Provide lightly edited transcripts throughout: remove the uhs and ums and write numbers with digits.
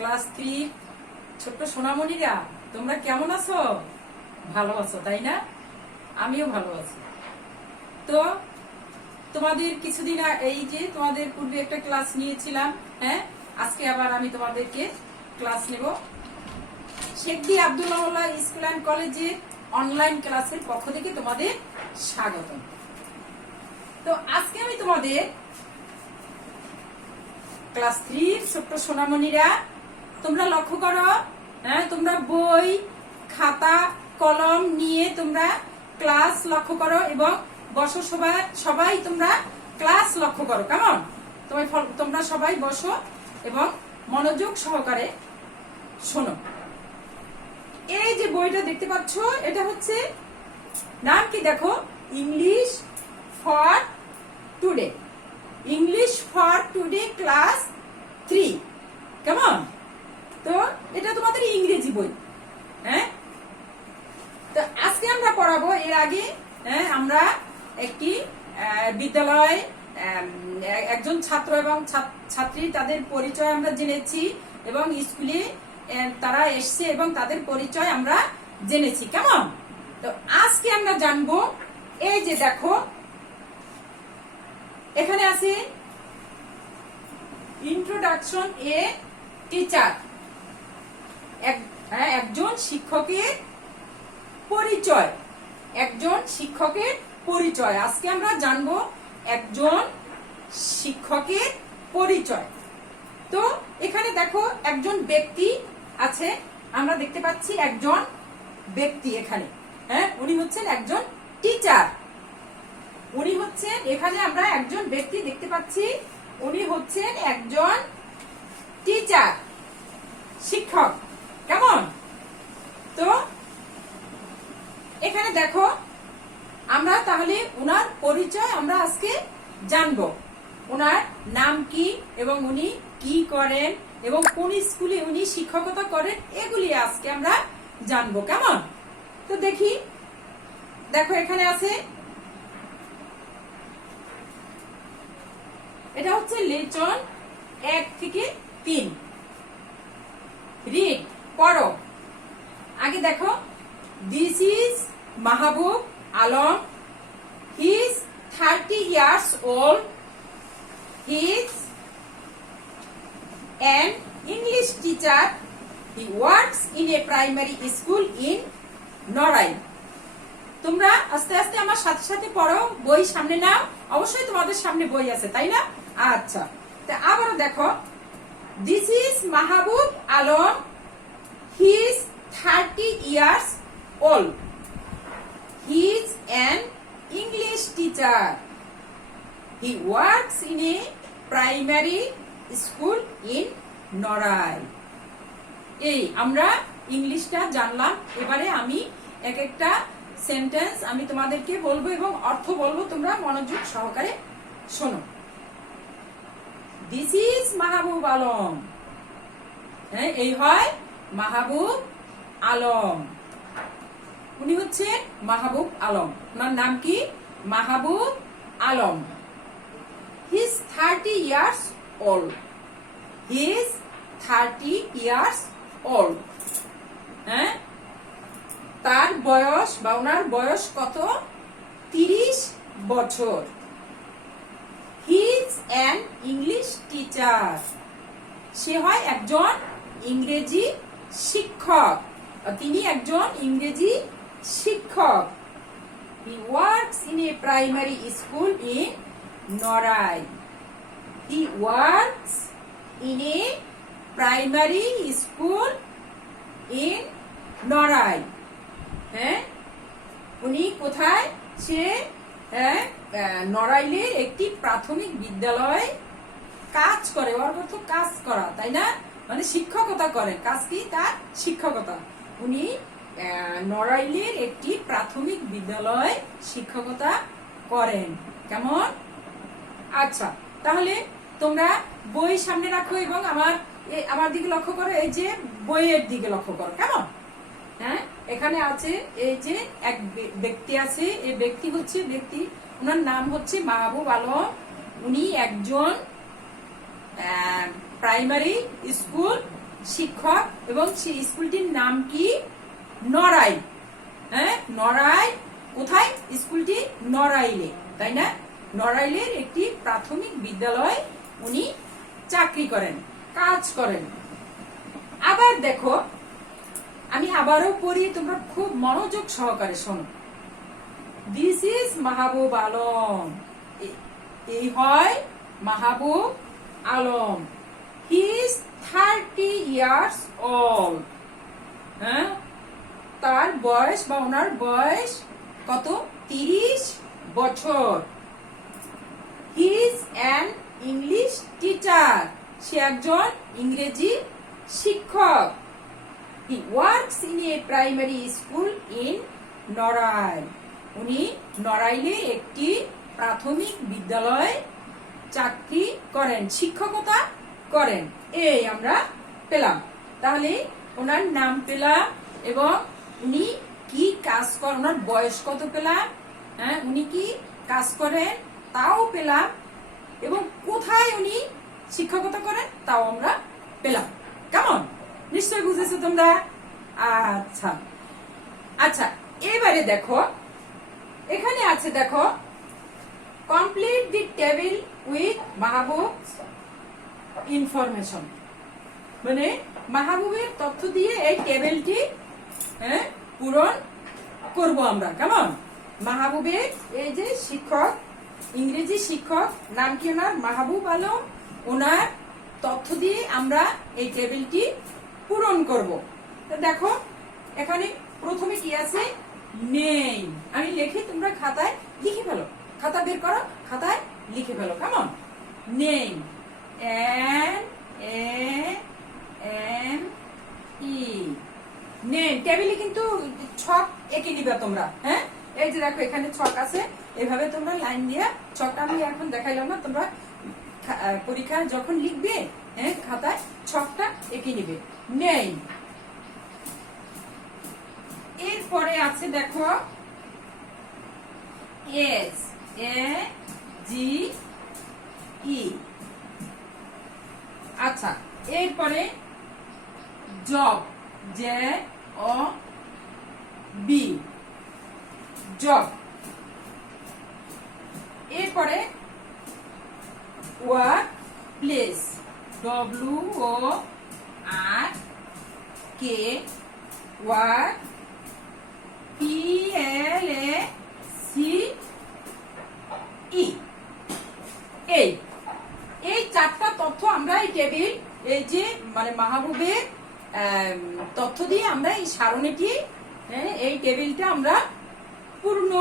Class 3 ছোট্ট সোনামণিরা তোমরা কেমন আছো? ভালো আছো তাই না? আমিও ভালো আছি। তো তোমাদের কিছুদিন এই যে তোমাদের পূর্বে একটা ক্লাস নিয়েছিলাম, হ্যাঁ, আজকে আবার আমি তোমাদেরকে ক্লাস নেব শেখ দি আব্দুল্লাহ স্কুল অ্যান্ড কলেজের অনলাইন ক্লাসের পক্ষ থেকে তোমাদের স্বাগত। তো আজকে আমি তোমাদের ক্লাস 3 ছোট্ট সোনামণিরা তোমরা লক্ষ্য করো, হ্যাঁ, তোমরা বই খাতা কলম নিয়ে তোমরা ক্লাস লক্ষ্য করো এবং বসো সবাই তোমরা ক্লাস লক্ষ্য করো। কেমন? তোমরা সবাই বসো এবং মনোযোগ সহকারে শোনো। এই যে বইটা দেখতে পাচ্ছ, এটা হচ্ছে নাম কি দেখো, English for today, English for today class 3। কেমন? তো এটা তোমাদের ইংরেজি বই, হ্যাঁ। তো আজকে আমরা পড়াবো, এর আগে আমরা একটি বিদ্যালয় একজন ছাত্র এবং ছাত্রী তাদের পরিচয় আমরা জেনেছি এবং স্কুলে তারা এসছে এবং তাদের পরিচয় আমরা জেনেছি। কেমন? তো আজকে আমরা জানবো, এই যে দেখো এখানে আছে ইন্ট্রোডাকশন এ টিচার, একজন শিক্ষকের পরিচয়, একজন শিক্ষকের পরিচয়। আজকে আমরা জানবো একজন শিক্ষকের পরিচয়। তো এখানে দেখো একজন ব্যক্তি আছে, আমরা দেখতে পাচ্ছি একজন ব্যক্তি এখানে, হ্যাঁ, উনি হচ্ছেন একজন টিচার। উনি হচ্ছেন, এখানে আমরা একজন ব্যক্তি দেখতে পাচ্ছি, উনি হচ্ছেন একজন টিচার, শিক্ষক। কেমন? তো এখানে দেখো আমরা তাহলে উনার পরিচয় আমরা আজকে জানবো। উনার নাম কি এবং উনি কি করেন এবং কোন স্কুলে উনি শিক্ষকতা করেন, এগুলি আজকে আমরা জানবো। কেমন? তো দেখি, দেখো এখানে আছে, এটা হচ্ছে লেসন 1 থেকে 3। রিড, পড়ো। আগে দেখো, this is Mahbub Alam, he is 30 years old, he is an English teacher, he works in a primary school in Norai। তোমরা আস্তে আস্তে আমার সাথে সাথে পড়ো, বই সামনে নাও, অবশ্যই তোমাদের সামনে বই আছে তাই না? আচ্ছা, তো আবারও দেখো, this is Mahbub Alam, he is 30 years old, he is an English teacher, he works in a primary school in Norai। এই আমরা ইংলিশটা জানলাম। এবারে আমি এক একটা সেন্টেন্স আমি তোমাদেরকে বলবো এবং অর্থ বলবো, তোমরা মনোযোগ সহকারে শোনো। দিস ইজ মাহবুব আলম, হ্যাঁ, এই হয় মাহবুব আলম, উনি হচ্ছেন মাহবুব আলম। ওনার নাম কি? Mahbub Alam. He is 30 years old, he is 30 years old, হ্যাঁ, তার বয়স বা ওনার বয়স কত? 30 বছর। He is an English teacher, সে হয় একজন ইংরেজি শিক্ষক, তিনি একজন ইংরেজি শিক্ষক। He works in a primary school in Narail, he works in a primary school in Narail, হ্যাঁ, উনি কোথায়? সে নড়াইলের একটি প্রাথমিক বিদ্যালয়ে কাজ করে। ওর অর্থ কাজ করা, তাই না? মানে শিক্ষকতা করেন। কাজ কি? তার শিক্ষকতা। উনি নড়াইলের একটি প্রাথমিক বিদ্যালয়ে শিক্ষকতা করেন। কেমন? আচ্ছা, তাহলে তোমরা বই সামনে রাখো এবং আমার দিকে লক্ষ্য করো, এই যে বইয়ের দিকে লক্ষ্য করো। কেমন? হ্যাঁ, এখানে আছে এই যে এক ব্যক্তি আছে, এই ব্যক্তি হচ্ছে ওনার নাম হচ্ছে মাহবুব আলম, উনি একজন প্রাইমারি স্কুল শিক্ষক এবং সেই স্কুলটির নাম কি? নড়াইল। হ্যাঁ, নড়াইল। কোথায়? স্কুলটি নড়াইলে, তাই না? নড়াইলের একটি প্রাথমিক বিদ্যালয় উনি চাকরি করেন, কাজ করেন। আবার দেখো, আমি আবারও পড়ি, তোমরা খুব মনোযোগ সহকারে শোনো। This is Mahbub Alam. এই হয় Mahbub Alam. He is 30 years old। হ্যাঁ, তার বয়স বা ওনার বয়স কত? 30 বছর। He is an English teacher. সে একজন ইংরেজি শিক্ষক। He works in a primary school in Narail. উনি নড়াইলে একটি প্রাথমিক বিদ্যালয়ে চাকরি করেন, শিক্ষকতা করেন। এই আমরা পেলাম। তাহলে ওনার নাম পেলাম এবং উনি কি কাজ করেন, ওনার বয়স কত পেলাম, হ্যাঁ, উনি কি কাজ করেন তাও পেলাম, এবং কোথায় উনি শিক্ষকতা করেন তাও আমরা পেলাম। কেমন? নিশ্চয় বুঝেছো তোমরা? আচ্ছা আচ্ছা, এবারে দেখো, এখানে আছে, দেখো, complete the table with Mahbub information. মানে মাহবুবের তথ্য দিয়ে এই টেবিলটি পূরণ করব আমরা। কেমন? মাহবুবের এই যে শিক্ষক, ইংরেজি শিক্ষক, নাম কি ওনার? মাহবুব আলম। ওনার তথ্য দিয়ে আমরা এই টেবিলটি পূরণ করব। তো দেখো, এখানে প্রথমে কি আছে? নেম। আমি লিখি, তোমরা খাতায় লিখে ফেলো। খাতা বের করো, খাতায় লিখে ফেলো। কেমন? Name, NAME। নেম। টেবিলে কিন্তু ছক এঁকে নিবে তোমরা। হ্যাঁ, এই যে দেখো এখানে ছক আছে, এভাবে তোমরা লাইন দিয়ে ছকটা আমি এখন দেখাইলাম না, তোমরা পরীক্ষায় যখন লিখবে, হ্যাঁ, খাতায় ছকটা এঁকে নিবে। নেম। এরপরে আছে, দেখো, SAGE। আচ্ছা, এরপরে জব, JOB, জব। এরপরে work place, WORK, work, PLACE। এই চারটা তথ্য আমরা এই টেবিল, এই যে মানে মাহবুবের তথ্য দিয়ে আমরা এই সারণীটি, এই টেবিলটা আমরা পূরণ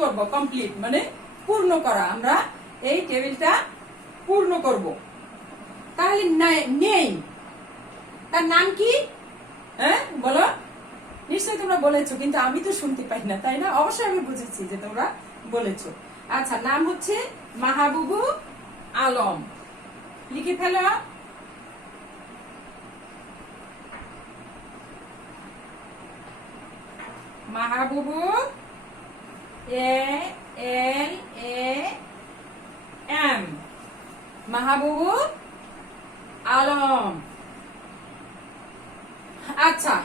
করব। কমপ্লিট মানে পূর্ণ করা। আমরা এই টেবিলটা পূর্ণ করব। তাহলে নেই, তার নাম কি? হ্যাঁ, বলো। নিশ্চয়ই তোমরা বলেছো, কিন্তু আমি তো শুনতে পাই না, তাই না? অবশ্যই আমি বুঝেছি যে তোমরা বলেছো। আচ্ছা, নাম হচ্ছে মাহবুব আলম। লিখে ফেলো। মাহবুব, ALAM, মাহবুব আলম। আচ্ছা,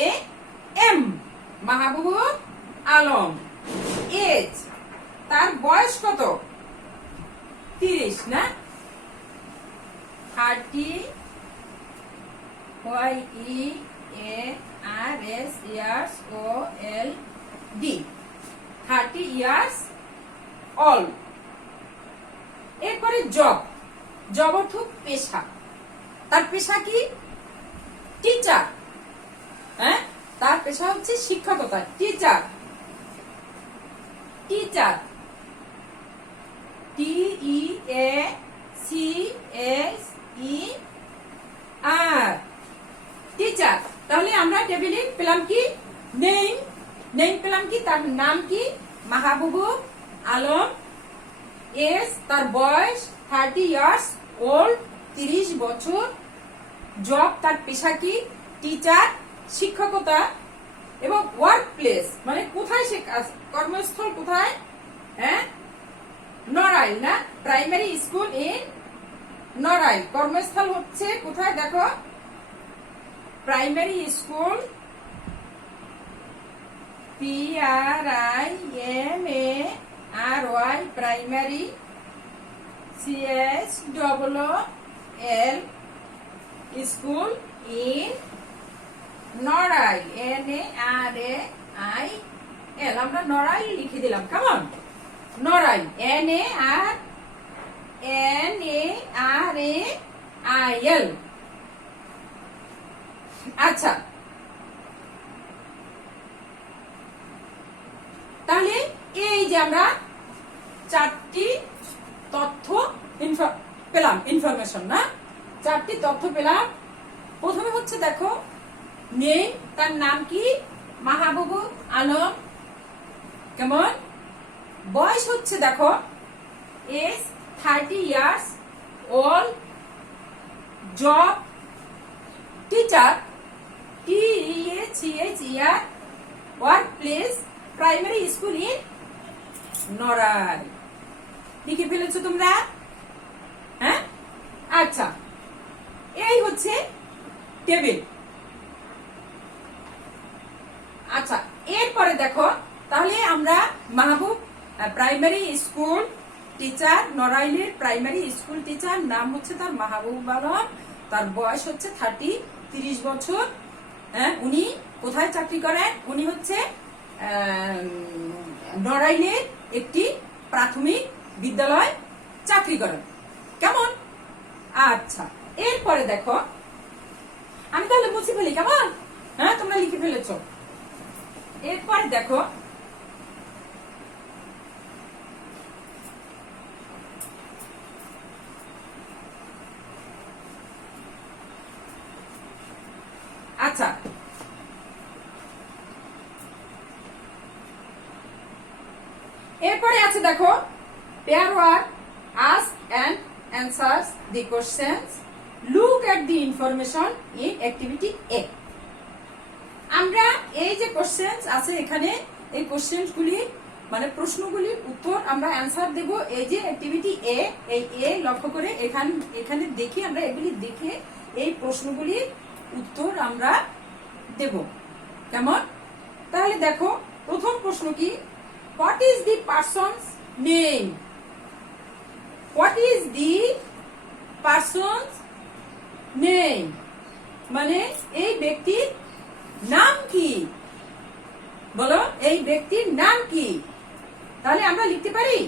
MAHBUBALAM, মাহবুব আলম। এজ, তার বয়স কত? 30, না? 30, years old, 30 years old। এরপরে জব। জব অর্থ পেশা। তার পেশা কি? টিচার। হ্যাঁ, তার পেশা হচ্ছে শিক্ষকতা। Teacher, teacher, TEACHER, teacher. তাহলে আমরা টেবিলে পেলাম কি? নেম। নেম পেলাম কি? তার নাম কি? মাহবুব আলম। এজ, তার বয়স 30 years old, 30 বছর। জব, তার পেশা কি? টিচার, শিক্ষকতা। এবং ওয়ার্ক প্লেস মানে কোথায় সে কাজ, কর্মস্থল কোথায়, হ্যাঁ নড়াইল না, প্রাইমারি স্কুল ইন নড়াইল, কর্মস্থল হচ্ছে কোথায় দেখো, primary school PRIMARY primary CHOOL school in Narail NARAIL, আমরা নড়াইল লিখে দিলাম, কেমন, নড়াইল NARAIL। আচ্ছা, তাহলে এই যে আমরা চারটি তথ্য পেলাম, ইনফরমেশন না, চারটি তথ্য পেলাম। প্রথমে হচ্ছে দেখো নেম, তার নাম কি, মাহবুবুল আলম, কেমন, বয়স হচ্ছে দেখো age 30 years old, job teacher TEACHER, work place primary school in Narail. লিখে ফেলেছো তোমরা, হ্যাঁ? আচ্ছা, এই হচ্ছে টেবিল। আচ্ছা, এরপরে দেখো তাহলে আমরা মাহবুব প্রাইমারি স্কুল টিচার, নড়াইলের প্রাইমারি স্কুল টিচার, নাম হচ্ছে তার মাহবুব আলম, তার বয়স হচ্ছে 30 বছর, হ্যাঁ, উনি কোথায় চাকরি করেন, উনি হচ্ছে নড়াইলের একটি প্রাথমিক বিদ্যালয় চাকরি করেন, কেমন। আচ্ছা, এরপরে দেখো আমি তাহলে মুছে ফেলি, কেমন, হ্যাঁ তোমরা লিখে ফেলেছো। এরপরে দেখো আচ্ছা, এরপরে আছে দেখো pair work, ask and answers the questions, look at the information in activity A. আমরা এই যে কোশ্চেনস আছে এখানে, এই কোশ্চেনস গুলি মানে প্রশ্নগুলির উত্তর আমরা অ্যানসার দেব। এই যে অ্যাক্টিভিটি এ, এই এ লক্ষ্য করে এখানে দেখি, আমরা এগুলি দেখে এই প্রশ্নগুলির উত্তর আমরা দেব, কেমন। তাহলে দেখো প্রথম প্রশ্ন কি, what is the person's name, what is the person's name মানে এই ব্যক্তির নাম কি, বলো এই ব্যক্তির নাম কি। তাহলে আমরা লিখতে পারি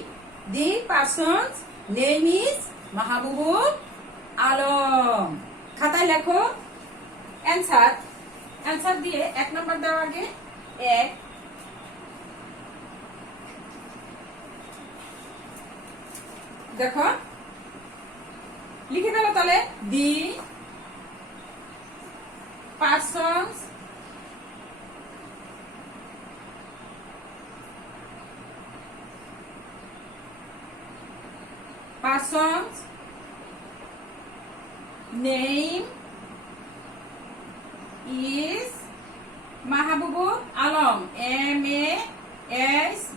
the person's name is Mahbubul Alam. খাতায় লেখো অ্যানসার, অ্যানসার দিয়ে 1 নম্বর দাও আগে, 1। দেখো লিখে ফেলো তাহলে, দি persons name is Mahabubul Alam, MASBUB,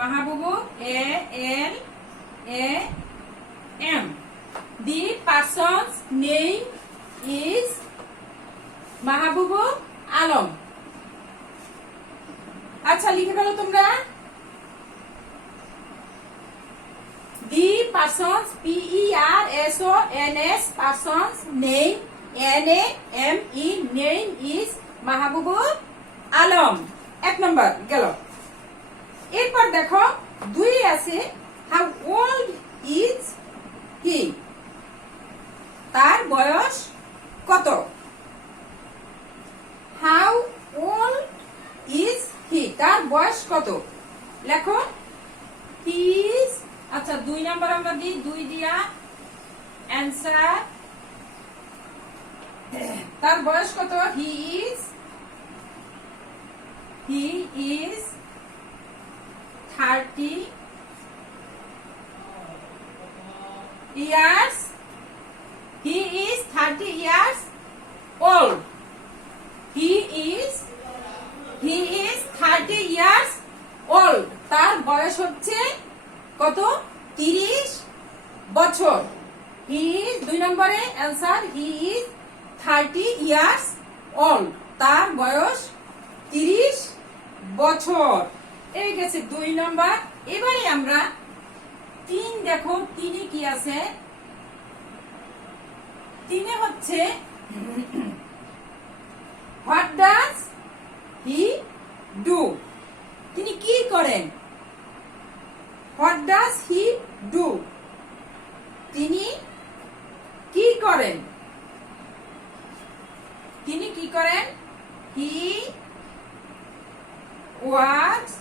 Mahabubul ALAM. The person's name is Mahabubul Alam. আচ্ছা লিখে ফেলো তোমরা, the person's PERSONS person's name NAME name is Mahabubul Alam। 1 নম্বর গেল। এরপর দেখো 2 আছে, how old is he, তার বয়স কত, how old is he, তার বয়স কত, লেখো he is। আচ্ছা 2 নাম্বার আমরা দিই, 2 দিয়া অ্যানসার, তার বয়স কত, he is 30 years, he is 30 years old, he old, তার বয়স হচ্ছে কত? 30 বছর। হি ইজ 2 নম্বরে answer, he is 30 years old, তার বয়স 30 বছর। এই গেছে 2 নম্বর। এবারে আমরা 3 দেখো, 3 কি আছে? 3 হচ্ছে হোয়াট ডাজ হি ডু, তিনি কি করেন? হোয়াট ডাজ হি ডু, তিনি কি করেন? তিনি কি করেন? He works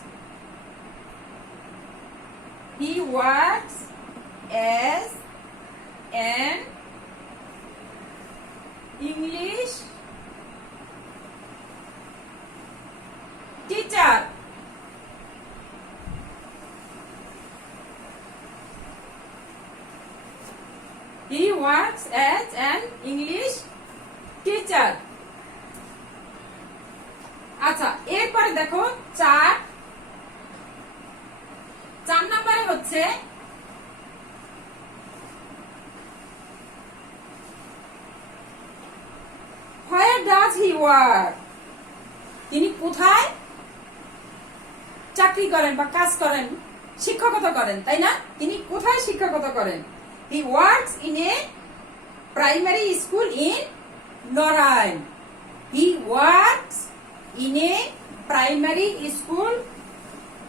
as an English teacher. He works as an English teacher. আচ্ছা, এরপরে দেখো 4 নম্বরে হচ্ছে where does he work, তিনি কোথায় চাকরি করেন বা কাজ করেন, শিক্ষকতা করেন, তাই না? তিনি কোথায় শিক্ষকতা করেন? He works in a primary school in Narain. He works in a primary school.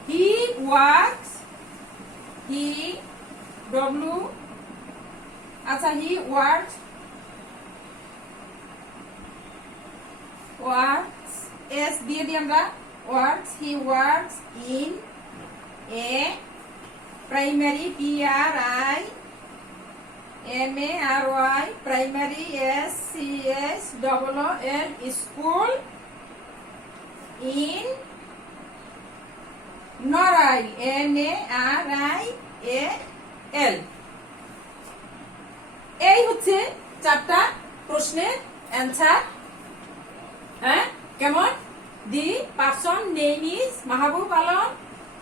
He works, he w আচ্ছা, he works s দিয়ে দিই আমরা, works, he works in a primary primary primary school school in Narail, Narail. এই হচ্ছে 4টা প্রশ্নের answer. হ্যাঁ, কেমন? The person name is Mahbub Alam,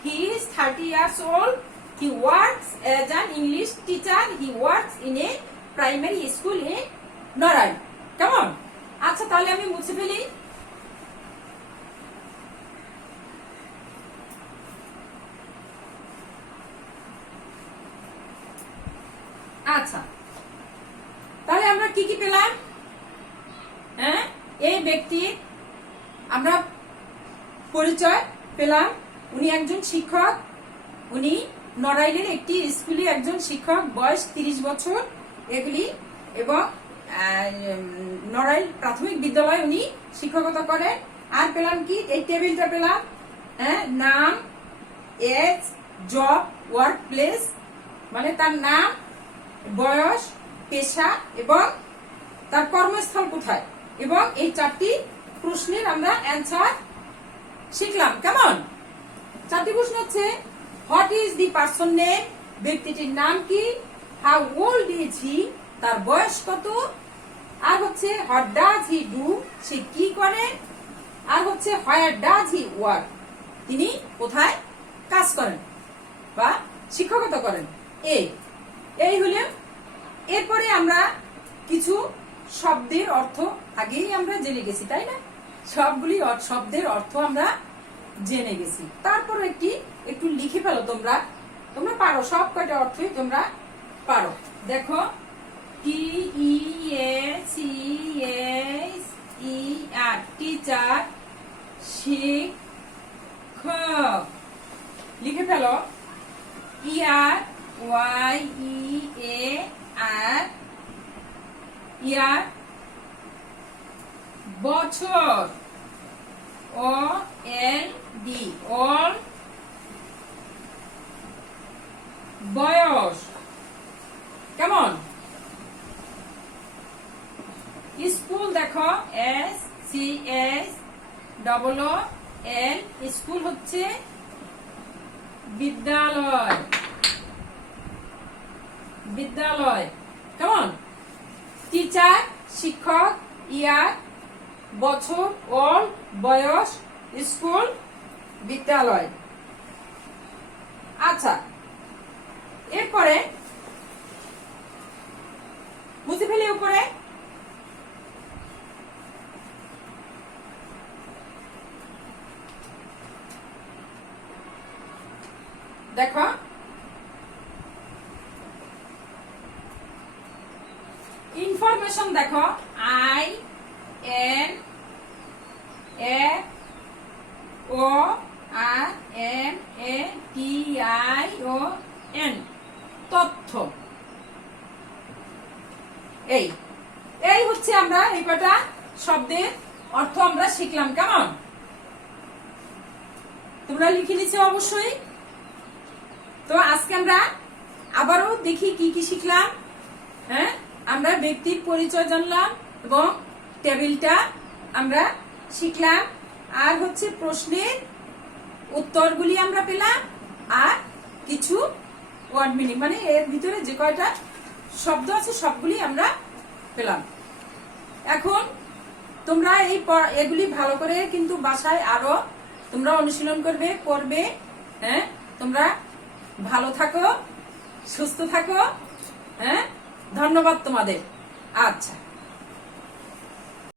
he is 30 years old, he works as an English teacher, he works in a primary school in Narail. কেমন? আচ্ছা, তাহলে আমি মুছে ফেলি। আচ্ছা, তাহলে আমরা কি কি পেলাম? হ্যাঁ, এই ব্যক্তির আমরা পরিচয় পেলাম, উনি একজন শিক্ষক, উনি নড়াইলের একটি স্কুলে একজন শিক্ষক, বয়স 30 বছর এগুলি, এবং নড়াইল প্রাথমিক বিদ্যালয়ে উনি শিক্ষকতা করেন। আর পেলাম কি? এই টেবিলটা পেলাম, হ্যাঁ, নাম, এজ, জব, ওয়ার্ক প্লেস, মানে তার নাম, বয়স, পেশা এবং তার কর্মস্থল কোথায়, এবং এই 4টি প্রশ্নের আমরা অ্যান্সার শিখলাম। কেমন? 4টি প্রশ্ন হচ্ছে what is the person name, ব্যক্তিটির নাম কি, হাউ ওল্ড ইজ হি, তার বয়স কত, আর হচ্ছে হোয়াট ডাজ হি ডু, সে কি করে, আর হচ্ছে হোয়ার ডাজ হি ওয়ার্ক, তিনি কোথায় কাজ করেন বা শিক্ষকতা করেন। এই হলো। এরপরে আমরা কিছু শব্দের অর্থ আগেই আমরা জেনে গেছি, তাই না? সবগুলি শব্দের অর্থ আমরা জেনে গেছি। তারপর একটু লিখে ফেলো, তোমরা পারো, সব কয়টা অর্থই তোমরা পারো। দেখো, TEACHER, টিচার, শিক্ষক, লিখে ফেলো। YEAR, ইয়ার, বছর, OLD, অল, বয়স। কেমন? স্কুল দেখো, SCHOOL, স্কুল হচ্ছে বিদ্যালয়, কেমন? টিচার, শিক্ষক, ইয়ার, বছর, অল, বয়স, স্কুল, বিদ্যালয়। আচ্ছা, এরপরে মুছে ফেলি উপরে। দেখো ইনফরমেশন, দেখো I N F O R M A T I O N, তথ্য। এই এই হচ্ছে আমরা এই কটা শব্দের অর্থ আমরা শিখলাম। কেমন? তোমরা লিখে নিচ্ছো অবশ্যই। তো আজকে আমরা আবারও দেখি কি কি শিখলাম। হ্যাঁ, আমরা ব্যক্তির পরিচয় জানলাম এবং টেবিলটা আমরা শিখলাম, আর হচ্ছে প্রশ্নের উত্তরগুলি আমরা পেলাম, আর কিছু ওয়ার্ড মিনিং, মানে এর ভিতরে যে কয়টা শব্দ আছে সবগুলি আমরা পেলাম। এখন তোমরা এগুলি ভালো করে কিন্তু বাসায় আরো তোমরা অনুশীলন করবে। হ্যাঁ, তোমরা ভালো থাকো, সুস্থ থাকো। হ্যাঁ, ধন্যবাদ তোমাদের। আচ্ছা।